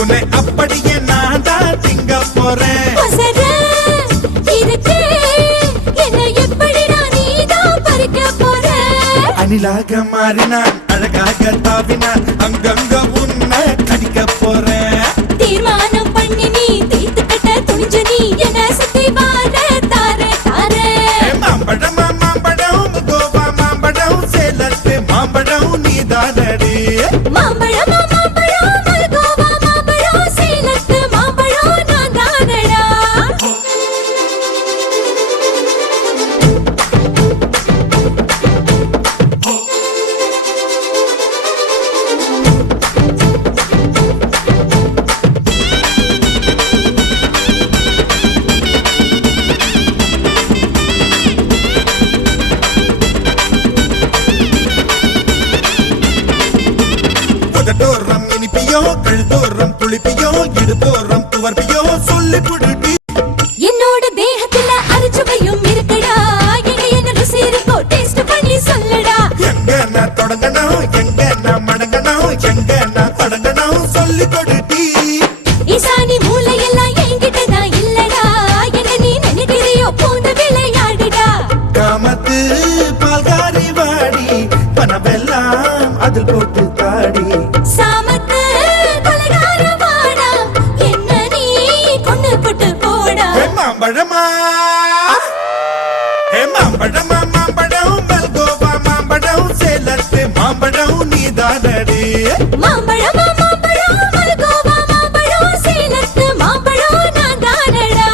உன்னை அப்படியே நான் தான் திங்க போறேன். அணிலாக மாறினான் அழகாக தாவினான் அங்கங்க உன்னை கடிக்க போறேன். தீர்மானம் பண்ணி நீ தீர்த்து கட்ட துணிஞ்ச நீ என்ன சுத்தி வாழ தாரே தாரே. மாம்பழம் மாம்பழம் கோவா மாம்பழம் சேலத்து மாம்பழம் நீதானடி. மாம்பழம் மாம்பழம் கோவா மாம்பழம் சேலத்து மாம்பழம் நான் தானடா. தோறம் இனிப்பியோ கழுதோறம் புளிப்பியோ இடுதோறம் துவர்ப்பியோ சொல்லி புடுடி. என்னோட தேகத்துல அரிச்சுவையும் இருக்குடா. என்ன ருசி இருக்கோ டேஸ்ட் பண்ணி சொல்லடா. எங்க நான் தொடங்கணும் எங்க நான் மடங்கணும் எங்க நான் தொடங்கணும் சொல்லி கொடுடி. ஈசானி மூளையெல்லாம் என்கிட்ட தான் இல்லடா. என்ன நீ நினைக்கிறியோ போன விளையாடுடா. காமத்து பால்காரி வாடி பணமெல்லாம் அதில் போட்டு தாடி. சாமத்து கொலைகார வாடா என்ன நீ கொண்டு போட்டு போடா. மாம்பழமா மாம்பழமா மாம்பழம் மல்கோவா மாம்பழம் சேலத்து மாம்பழம் நீதானடி. மாம்பழம் மாம்பழம் மல்கோவா மாம்பழம் சேலத்து மாம்பழம் நான் தானடா.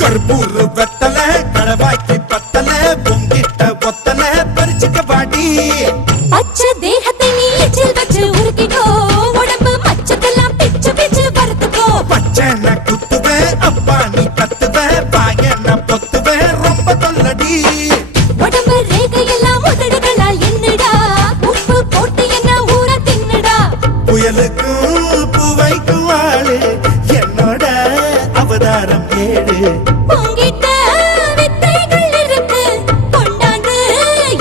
கற்பூர் வெத்தல கடவாய்க்கு பத்தல பொங்கிட்ட ஒத்தல பறிச்சுக்க பாடி. பச்சை தேகத்தை நீ எச்சில் வச்சு உருக்கிக்கோ. உடம்பு மச்சத்தெல்லாம் பிச்சு பிச்சு பருத்துக்கோ. பச்சை நான் குத்துவேன் அப்பா நீ கத்துவேன் பாயன பொத்துவேன் ரொம்ப தொல்லடி. உடம்பு ரேகையெல்லாம் உதடுகளால் என்னடா. உப்பு போட்டு என்ன ஊற தின்னுடா. புயலுக்கும் பூவைக்கும் ஆளு என்னோட அவதாரம் ஏழு. உங்கிட்ட வித்தைகள் இருக்கு கொண்டாந்து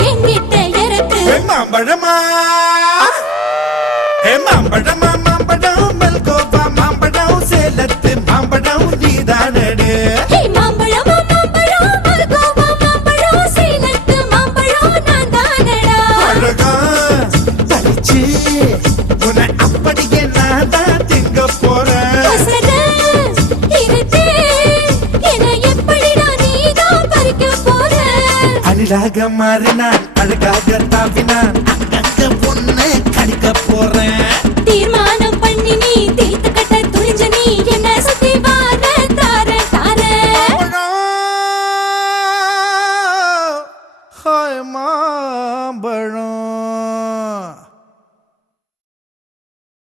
எங்கிட்ட இருக்கு. மாம்பழமா மாம்பழமா மாம்பழம் மல்கோவா மாம்பழம் சேலத்து மாம்பழம் நீதானடு. மாம்பழம் மாம்பழம் மல்கோவா மாம்பழம் சேலத்து மாம்பழம் நான் தானடா. அழகா பறிச்சு உன்னை அப்படியே நான் தான் திங்க போறேன். அணிலாக மாறினான் அழகாக தாவினான்